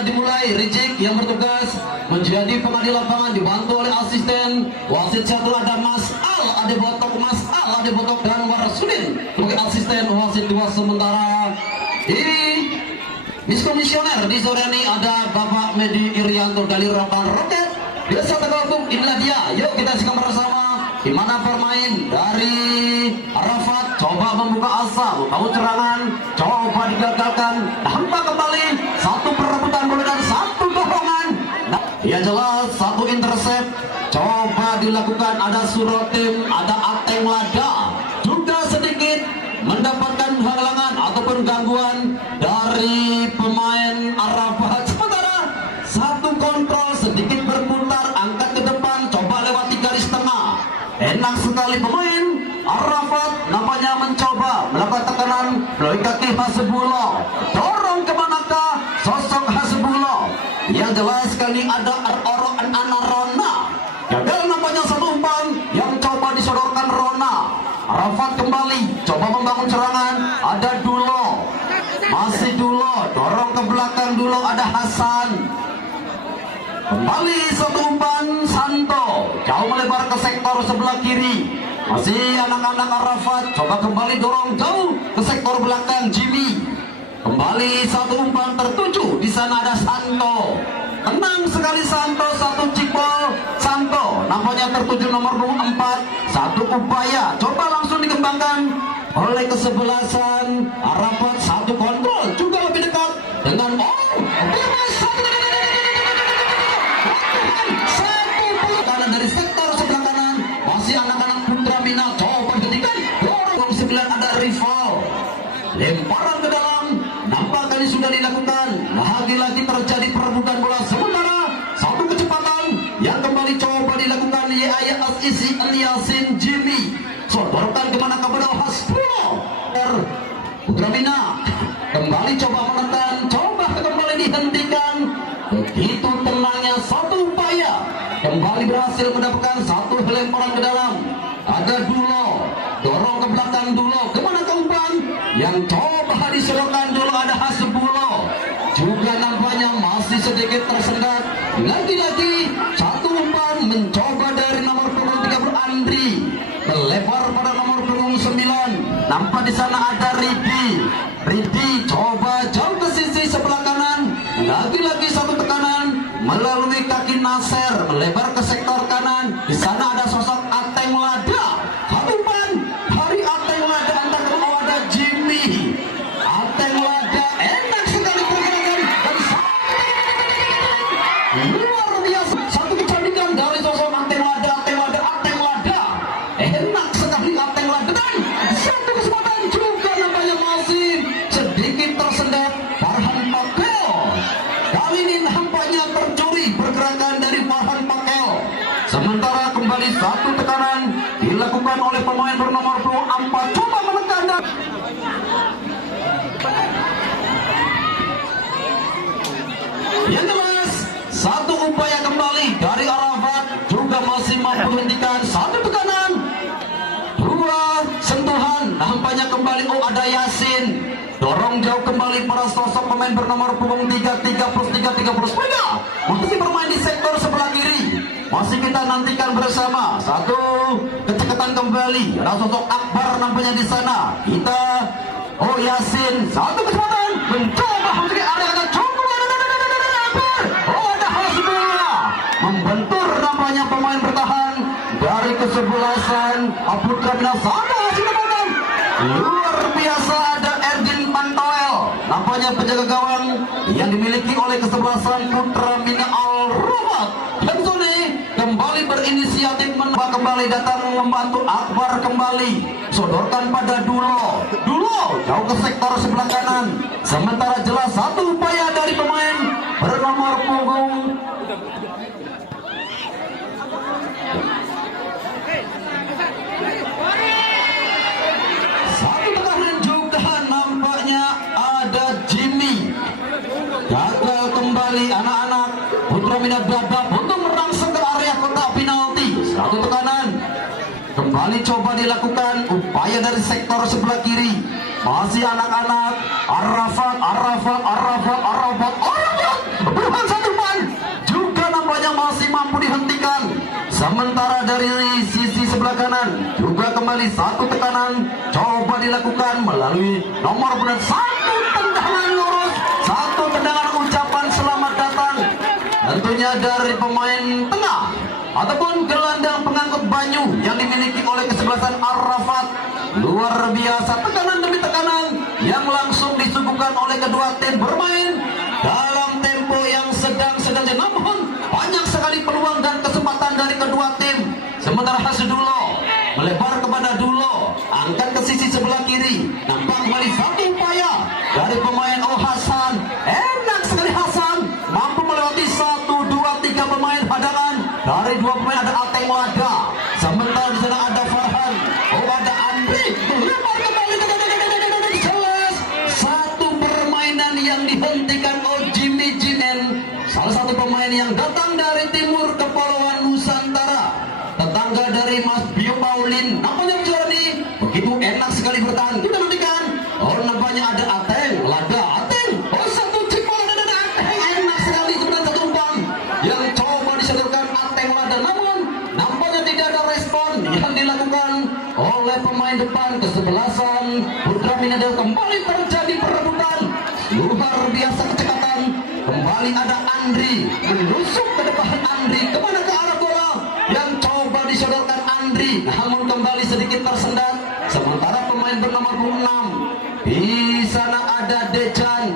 sudah dimulai. Rijik yang bertugas menjadi pengadil lapangan dibantu oleh asisten wasit satu ada Mas Al Adebotok dan Warasudin sebagai asisten wasit dua. Sementara di miskomisioner di sore ini ada Bapak Medi Irianto dari Rapan Roket. Biasa tergabung, inilah dia. Yuk kita simak bersama di mana permain dari Arafat coba membuka asa, tahu serangan, coba digagalkan, nampak kembali satu perebutan bola dan satu dorongan. Nah, ya jelas satu intercept coba dilakukan, ada Surotim, ada Ateng Lada juga sedikit mendapatkan halangan ataupun gangguan dari pemain Arafat. Sementara satu kontrol sedikit berputar, angkat ke depan, coba lewati garis tengah. Enak sekali pemain Arafat nampaknya mencoba melakukan tekanan melalui kaki Hasbullah. Dorong ke manakah sosok Hasbullah? Yang jelas kali ada Rona. Gagal nampaknya satu umpan yang coba disodorkan Rona. Arafat kembali coba membangun serangan, ada Dulo, masih Dulo, dorong ke belakang Dulo, ada Hasan. Kembali satu umpan Santo, jauh melebar ke sektor sebelah kiri. Masih anak-anak Arafat, coba kembali dorong jauh ke sektor belakang Jimmy. Kembali satu umpan tertuju, di sana ada Santo. Tenang sekali Santo, satu cikbol Santo. Nampaknya tertuju nomor 24, satu upaya. Coba langsung dikembangkan oleh kesebelasan Arafat, satu kontrol juga lebih dekat dengan dari sektor sebelah kanan. Masih anak-anak Putra Mina coba ketikan dorong 9 ada rival, lemparan ke dalam, nampak kali sudah dilakukan. Lagi-lagi terjadi perebutan bola. Sementara satu kecepatan yang kembali coba dilakukan Yaya Asisi Yasin Jimmy, sodorkan kemana kepada Hasbullah. Putra Mina kembali coba menekan, coba kembali dihentikan. Begitu tenangnya satu upaya, kembali berhasil mendapatkan satu lemparan ke dalam. Ada Dulo, dorong ke belakang Dulo, kemana ke umpan yang coba disodorkan Dulo, ada Hasbullah. Juga nampaknya masih sedikit tersendat. Lagi-lagi satu umpan mencoba dari nomor punggung 30 Andri, melebar pada nomor punggung 9. Nampak di sana ada Ridi coba jauh ke sisi sebelah kanan. Lagi-lagi satu tekanan melalui kaki Nasir, melebar ke sektor kanan. Di sana ada sosok Ateng Lada. Satu umpan dari Ateng Lada, antar ke bawah ada Jimmy. Ateng Lada enak sekali pergerakan dari luar biasa. Satu kecantikan dari sosok Ateng Lada. Enak sekali Ateng Lada dan satu kesempatan juga nampaknya masih sedikit tersendat Farhan Pakel. Kali ini nampaknya tercuri pergerakan dari Farhan Pakel. Sementara kembali satu tekanan dilakukan oleh pemain bernomor 24, coba menekan dan yang jelas satu upaya kembali dari Arafat juga masih mampu menghentikan. Satu tekanan, dua sentuhan, nampaknya kembali ada Yasin. Dorong jauh kembali para sosok pemain bernomor punggung 33+3+3. Masih bermain di sektor sebelah kiri. Masih kita nantikan bersama satu kecepatan kembali. Ada sosok Akbar nampaknya di sana. Kita Yasin, satu kecepatan mencoba memasuki area dan coba ada Hasbullah membentur nampaknya pemain bertahan dari kesebelasan Putra Mina. Sana Sinapatan luar biasa, ada Ergin Pantoel nampaknya penjaga gawang yang dimiliki oleh kesebelasan Putra Mina Al-Rahmat. Dan Sony kembali berinisiatif kembali datang membantu Akbar, kembali sodorkan pada Dulo jauh ke sektor sebelah kanan. Sementara jelas satu upaya dari pemain bernomor punggung satu tekanan juga nampaknya ada Jimmy. Gagal kembali anak-anak Putra Mina Babak untuk merangsek ke area kotak penalti. Satu tekanan kembali coba dilakukan upaya dari sektor sebelah kiri. Masih anak-anak Arafat dihentikan. Sementara dari sisi sebelah kanan juga kembali satu tekanan coba dilakukan melalui nomor berat, satu tendangan lurus, satu tendangan ucapan selamat datang tentunya dari pemain tengah ataupun gelandang pengangkut banyu yang dimiliki oleh kesebelasan Arafat. Luar biasa tekanan demi tekanan yang langsung disuguhkan oleh kedua tim bermain dalam tempo yang sedang-sedang, namun banyak sekali peluang dan kesempatan dari kedua tim. Sementara Hasdullah melebar kepada Dulo, angkat ke sisi sebelah kiri, nampak kembali satu upaya dari pemain Hasan. Enak sekali Hasan, mampu melewati 1, 2, 3 pemain hadangan. Dari 2 pemain ada Ateng Lada, sementara di sana ada Farhan, ada Andri, melebar kembali jelas. Satu permainan yang dihentikan Jimmy Jinen, salah satu pemain yang datang dari timur Kepulauan Nusantara, tetangga dari Mas Bio Paulin. Nampaknya menjalani begitu enak sekali bertahan. Kita nantikan. Nampaknya ada Ateng Lada, Ateng, satu cipol dan ada Ateng, enak sekali sebenarnya satu umpan yang coba disedorkan Ateng Lada, namun nampaknya tidak ada respon yang dilakukan oleh pemain depan kesebelasan Putra Minadel. Kembali terjadi perebutan luar biasa kecepatan. Kembali ada Andri menusuk ke depan. Andri kemana ke arah bola yang coba disodorkan Andri, namun kembali sedikit tersendat. Sementara pemain bernomor 6 di sana ada Dejan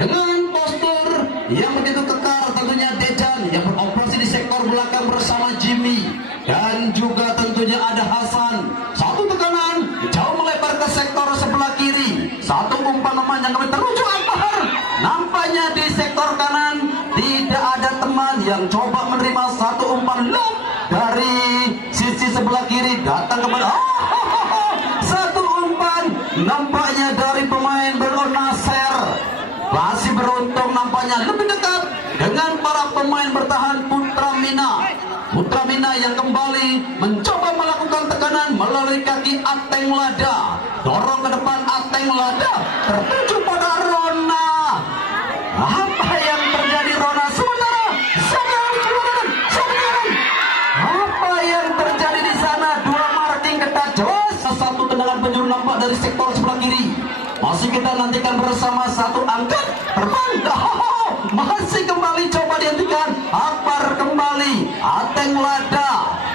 dengan postur yang begitu kekar. Tentunya Dejan yang beroperasi di sektor belakang bersama Jimmy, dan juga tentunya ada Hasan. Satu tekanan jauh melebar ke sektor sebelah kiri, satu umpan yang kami teruju Akbar. Nampaknya di sektor kanan tidak ada teman yang coba menerima satu umpan lob dari sisi sebelah kiri, datang kepada satu umpan nampaknya dari pemain Nasser. Masih beruntung nampaknya lebih dekat dengan para pemain bertahan Putra Mina. Putra Mina yang kembali mencoba melakukan tekanan melalui kaki Ateng Lada. Dorong ke depan Ateng Lada tertuju pada Rona. Apa yang terjadi Rona? Sementara apa yang terjadi di sana? Dua marking ketat jelas. Satu tendangan penjuru nampak dari sektor sebelah kiri. Masih kita nantikan bersama satu angkat terbang. Masih kembali coba dihentikan. Akbar kembali. Ateng Lada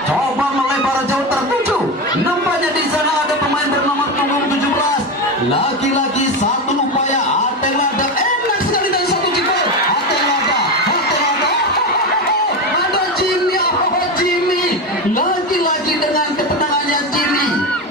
coba melebar jauh tertuju. Nampaknya di sana ada pemain bernomor punggung 17. Lagi-lagi satu upaya Ateng Lada. Enak sekali dari satu kiper. Ateng Lada. Ada Jimmy. Jimmy. Lagi-lagi dengan ketenangannya Jimmy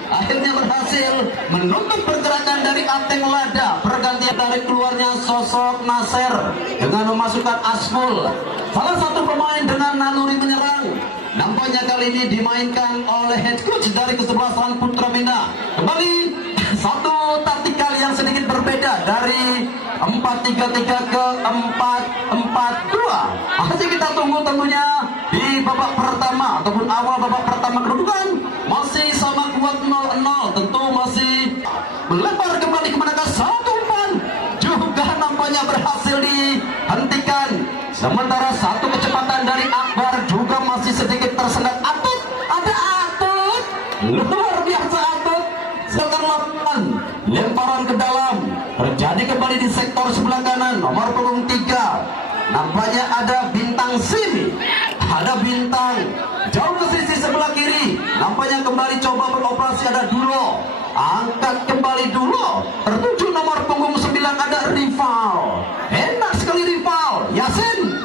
akhirnya berhasil menutup pergerakan dari Ateng Lada. Pergantian dari keluarnya sosok Nasser dengan memasukkan Asful, salah satu pemain dengan naluri menyerang. Nampaknya kali ini dimainkan oleh head coach dari kesebelasan Putra Mina. Kembali satu taktikal yang sedikit berbeda dari 4-3-3 ke 4-4-2. Masih kita tunggu tentunya di babak pertama ataupun awal babak pertama. Kedudukan masih sama kuat 0-0. Tentu masih melebar kembali kemanakah satu umpan juga nampaknya berhasil dihentikan. Sementara satu kecepatan dari Akbar juga masih sedikit tersendat. Atut, ada Atut, luar biasa Atut. Sekarang lapangan lemparan ke dalam terjadi kembali di sektor sebelah kanan nomor punggung 3. Nampaknya ada Bintang Simi, ada Bintang jauh ke sisi sebelah kiri. Nampaknya kembali coba beroperasi ada Dulo, angkat kembali Dulo tertuju nomor punggung 9 ada Rival. Enak sekali Rival. Yasin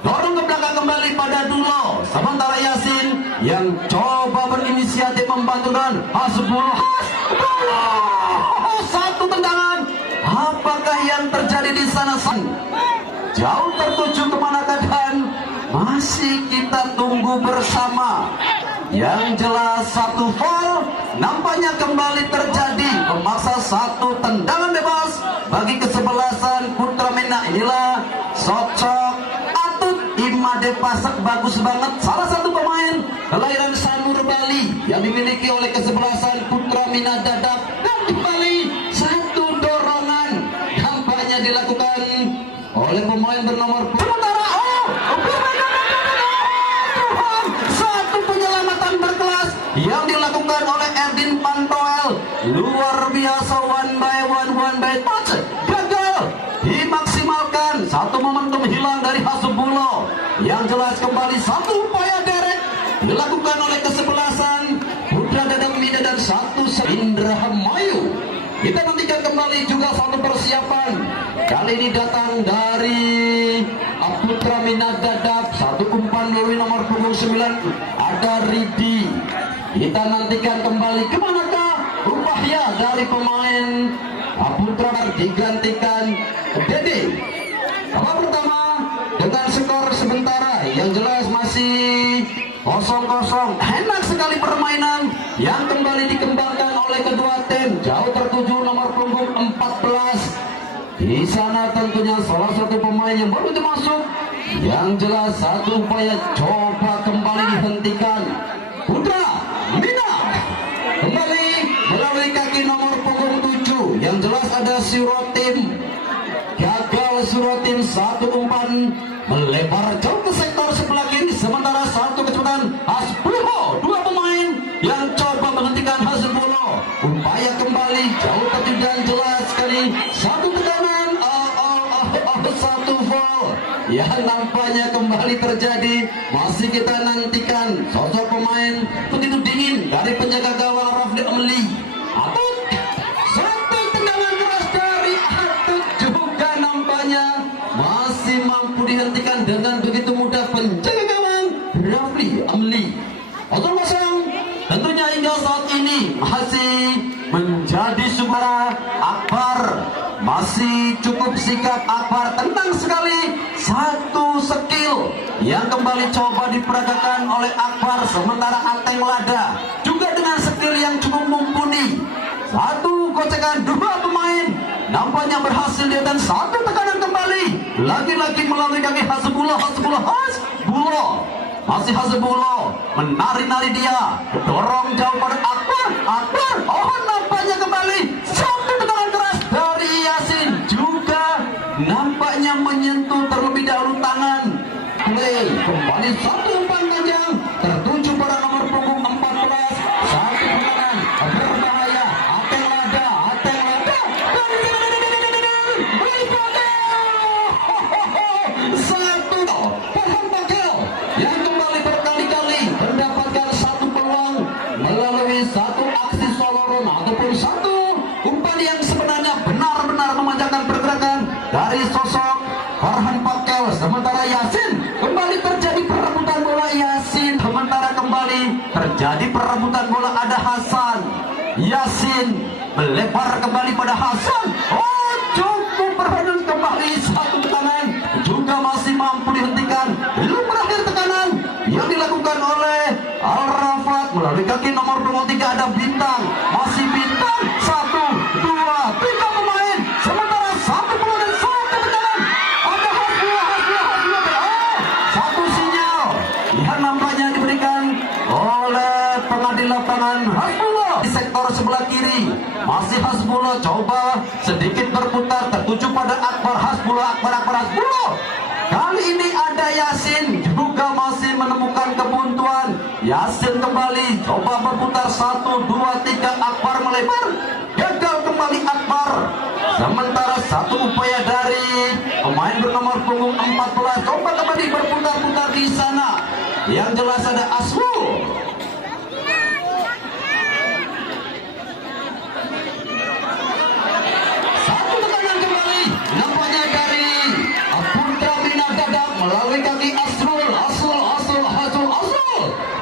dorong ke belakang kembali pada Dulo. Sementara Yasin yang coba berinisiatif membantu dan Hasbullah. Satu tendangan. Apakah yang terjadi di sana? Jauh tertuju kemana keadaan? Masih kita tunggu bersama. Yang jelas satu foul nampaknya kembali terjadi, memaksa satu tendangan bebas bagi kesebelasan Putra Mina. Inilah sosok Atut Imade Pasak, bagus banget. Salah satu pemain kelahiran Sanur Bali yang dimiliki oleh kesebelasan Putra Mina Dadap. Dan kembali satu dorongan nampaknya dilakukan oleh pemain bernomor sementara yang dilakukan oleh Erdin Pantoel. Luar biasa, one by touch. Gagal dimaksimalkan. Satu momentum hilang dari Hasbulo. Yang jelas kembali satu upaya derek dilakukan oleh kesebelasan Putra Dadang Mida dan satu Indra Mayu. Kita nantikan kembali juga satu persiapan. Kali ini datang dari Putra Minat Dadap. Satu umpan melalui nomor punggung 9 ada Ridi. Kita nantikan kembali kemanakah upaya dari pemain Putra digantikan Dede. Babak pertama dengan skor sementara yang jelas masih 0-0. Enak sekali permainan yang kembali dikembangkan oleh kedua tim. Jauh tertuju nomor punggung 14. Di sana tentunya salah satu pemain yang baru masuk. Yang jelas satu upaya coba kembali dihentikan. Putra Mina kembali melalui kaki nomor punggung 7. Yang jelas ada Surotim. Gagal Surotim, satu umpan melebar jauh ke sektor sebelah kiri. Sementara satu kecepatan Hasbulo. Dua pemain yang coba menghentikan Hasbulo. Upaya kembali jauh tertuju dan jelas sekali. Satu tekanan, satu foul. Ya, nampaknya kembali terjadi. Masih kita nantikan sosok pemain begitu dingin dari penjaga gawang Rafli Amli. Atut, satu tendangan keras dari Atut juga nampaknya masih mampu dihentikan dengan begitu mudah penjaga gawang Rafli Amli. 0-0 tentunya hingga saat ini masih menjadi suara Akbar. Masih cukup sikap Akbar, tenang sekali. Satu skill yang kembali coba diperagakan oleh Akbar. Sementara Ateng Lada juga dengan skill yang cukup mumpuni. Satu gocekan dua pemain nampaknya berhasil dia dan satu tekanan kembali. Lagi-lagi melalui kaki Hasbulo. Masih Hasbulo menari-nari dia. Dorong jauh pada Akbar. Nampaknya kembali satu tekanan keras dari Yasin. Juga nampaknya menyentuh terlebih dahulu tangan. Play kembali satu umpan panjang tertuju pada nomor punggung 14. Satu tekanan berbahaya. Ateng Lada. Satu pohon bakal yang kembali berkali-kali mendapatkan satu peluang melalui satu aksi soloron ataupun satu umpan yang sebenarnya benar-benar memanjakan pergerakan dari sosok Farhan Pakel. Sementara Yasin kembali terjadi perebutan bola. Sementara kembali terjadi perebutan bola ada Hasan. Yasin melebar kembali pada Hasan. Cukup berhenti kembali satu tekanan juga masih mampu dihentikan. Belum berakhir tekanan yang dilakukan oleh Al-Rafat melalui kaki nomor 23 ada Bintang. Masih Bintang. 1, 2, 3 pemain. Sementara satu peluang dan satu tekanan. Ada Hasbulo. Satu sinyal yang nampaknya diberikan oleh pengadil lapangan Hasbulo di sektor sebelah kiri. Masih Hasbulo coba sedikit berputar tertuju pada Akbar. Hasbulo. Kali ini ada Yasin juga masih menemukan kebuntuan. Yasin kembali coba berputar 1, 2, 3. Akbar melebar. Gagal kembali Akbar. Sementara satu upaya dari pemain bernomor punggung 14 coba kembali berputar-putar di sana. Yang jelas ada Asrul. Satu tekanan kembali nampaknya dari Putra Minat Dadap melalui kaki Asrul.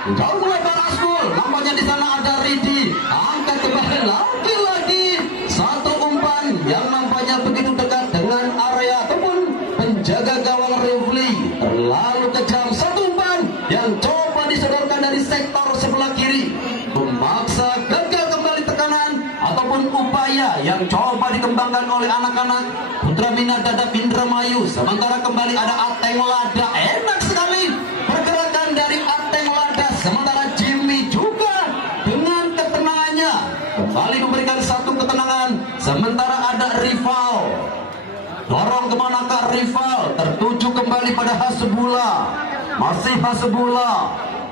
Jauh melebar Asrul. Nampaknya di sana ada Ridi. Angkat kembali lagi satu umpan yang nampaknya begitu dekat dengan area ataupun penjaga gawang Rifli. Terlalu kejam. Satu umpan yang coba disodorkan dari sektor sebelah kiri. Memaksa gagal kembali tekanan ataupun upaya yang coba dikembangkan oleh anak-anak Putra Minat Dadap Indramayu. Sementara kembali ada Ateng Lada. Enak sekali pergerakan dari Ateng Lada. Sementara Jimmy juga dengan ketenangannya kembali memberikan satu ketenangan. Sementara ada Rival. Dorong kemanakah Rival? Tertuju kembali pada Hasbulo. Masih Hasbulo.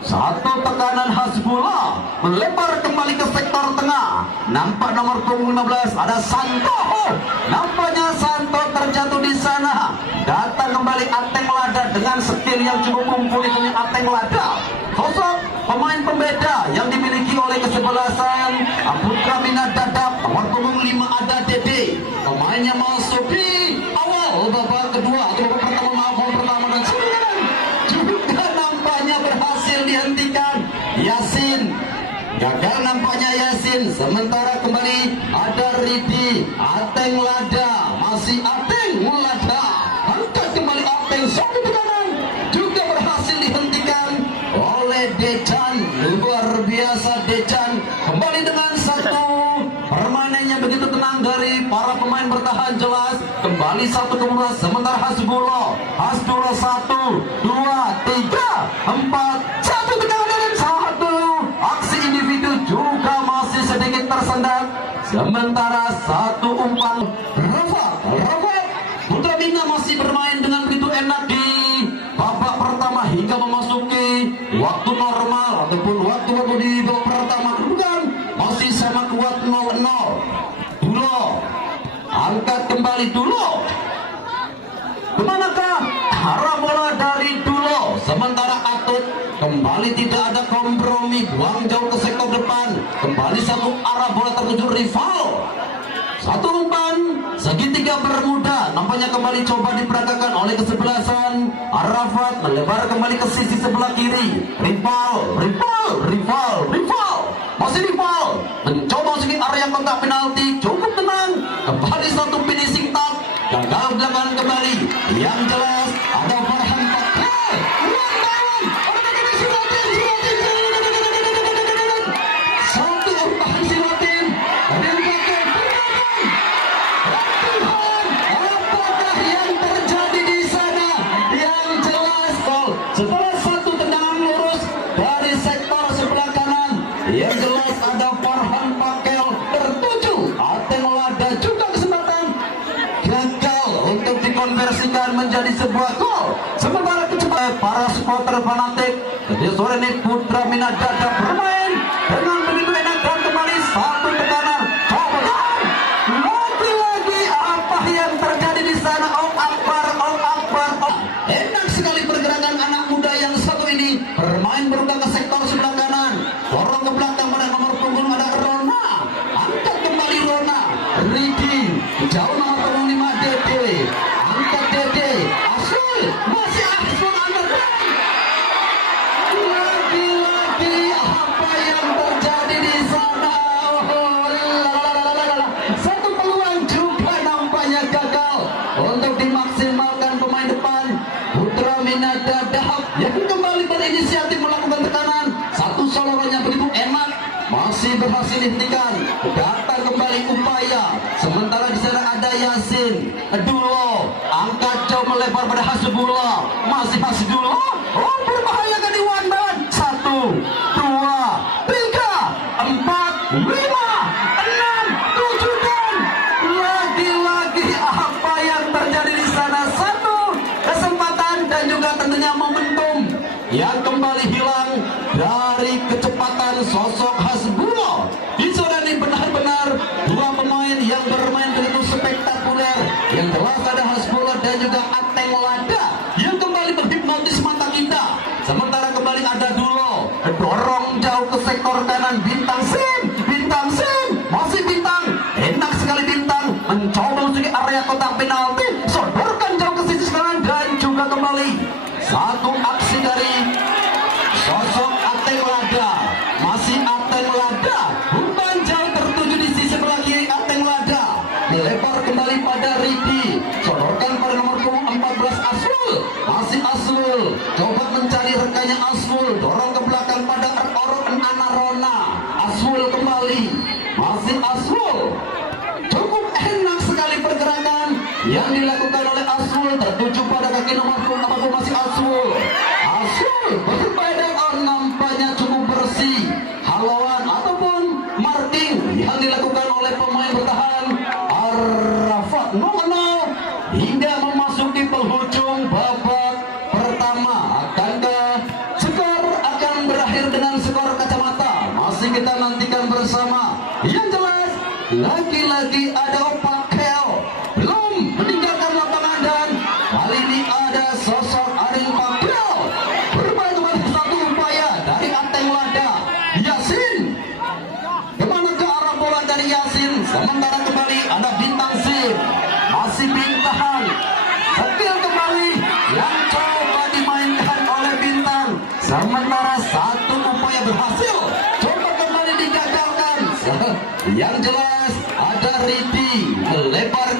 Satu tekanan Hasbullah melebar kembali ke sektor tengah. Nampak nomor punggung 15 ada Santo. Nampaknya Santo terjatuh di sana. Datang kembali Ateng Lada dengan skill yang cukup mumpuni punya Ateng Lada. Sosok pemain pembeda yang dimiliki oleh kesebelasan Putra Minat Dadap. Nomor punggung 5 ada Dede. Pemainnya masuk di awal babak kedua atau babak pertama dan sembilan. Juga nampaknya berhasil dihentikan Yasin. Gagal nampaknya Yasin. Sementara kembali ada Ridi. Ateng Lada. Masih Ateng Lada. Angkat kembali Ateng. Satu tekanan. Juga berhasil dihentikan oleh Dejan. Luar biasa Dejan. Kembali dengan satu permainannya begitu tenang dari para pemain bertahan jelas. Kembali satu kemudian. Sementara Hasbullah 1, 2, 3, 4, 1 tekanan satu. Aksi individu juga masih sedikit tersendat. Sementara satu umpan Rafa Putra Bina masih bermain dengan begitu enak di babak pertama hingga memasuki waktu normal ataupun waktu di babak pertama. Kemudian masih sama kuat 0-0. Dulo angkat kembali Dulo. Kemanakah arah bola dari Dulo? Sementara Atut kembali tidak ada kompromi, buang jauh ke sektor depan. Kembali satu arah bola tertuju rival. Satu umpan segitiga bermuda nampaknya kembali coba diperagakan oleh kesebelasan Arafat. Melebar kembali ke sisi sebelah kiri. Rival masih rival mencoba masuk area kotak penalti. Cukup tenang. Kembali satu finishing tap. Gagal dilakukan kembali. Yang jelas ada Farhan Pakai. Satu umpan Silatin. Apakah yang terjadi di sana? Yang jelas gol. Setelah satu tendangan lurus dari sektor sebelah kanan. Yang jelas ada Farhan Pakel tertuju. Ateng Lada juga kesempatan. Gagal untuk dikonversikan menjadi sebuah gol. Sementara kecepatan para supporter fanatik di sore ini Putra Minat Dadap bermain dengan begitu enak dan kembali satu tekanan. Lagi-lagi apa yang terjadi di sana? Oh Akbar. Enak sekali pergerakan anak muda yang satu ini bermain berubah ke sektor sebelah kanan. Dorong ke belakang pada nomor punggung ada Rona. Angkat kembali Rona. Ridi jauh nomor punggung 5 Dede. Angkat Dede. Asul masih Asul underground. Lagi-lagi apa yang terjadi di sana? Satu peluang juga nampaknya gagal untuk dimaksimalkan pemain depan Putra Minat Dadap yang kembali berinisiatif melakukan tekanan. Satu solorannya begitu enak masih berhasil dihentikan. Datang kembali upaya. Sementara di sana ada Yasin. Dulo angkat jauh melebar pada Hasbullah. Masih Hasbullah. Oh berbahaya ke Iwan Ban. 1, 2, 3, 4, 5, 6, 7 dan lagi-lagi apa yang terjadi di sana? Satu kesempatan dan juga tentunya momentum yang kembali hilang dari kecepatan sosok Hasbullah. Di zona ini benar-benar dua pemain yang bermain begitu spektakuler. Yang jelas ada Hasbullah dan juga Ateng Lada yang kembali menghipnotis mata kita. Sementara kembali ada Dulo dorong jauh ke sektor kanan. Bintang Sim masih Bintang. Enak sekali Bintang mencoba memasuki area kotak penalti. Sodorkan jauh ke sisi kanan dan juga kembali satu aksi dari sosok Ateng Lada. Masih Ateng Lada. Umpan jauh tertuju di sisi sebelah kiri Ateng Lada. Dilebar kembali pada Ridi. Sodorkan pada nomor punggung 14 Asul. Masih Asul. Coba mencari rekannya Asul. Dorong ke belakang pada Anarona. Asul kembali. Masih Asul. Cukup enak sekali pergerakan yang dilakukan oleh Asul. Tertuju pada kaki nomor punggung 40 masih Asul. Asul bersepeda nampaknya cukup bersih. Halauan ataupun marking yang dilakukan oleh pemain bertahan Arafat 0-0 hingga memasuki penghujung babak pertama. Akankah skor akan berakhir berakhir dengan skor kacamata. Masih kita nantikan bersama. Yang jelas lagi-lagi ada Opak Keo belum meninggalkan lapangan, dan kali ini ada sosok Arin Pakeo bermain kembali satu upaya dari Ateng Lada Yasin. Kemana ke arah bola dari Yasin? Sementara kembali ada Bintang Sim, masih Bintang skill kembali yang coba dimainkan oleh Bintang. Sementara satu upaya berhasil, coba kembali digagalkan. Yang jelas ada Riti melebar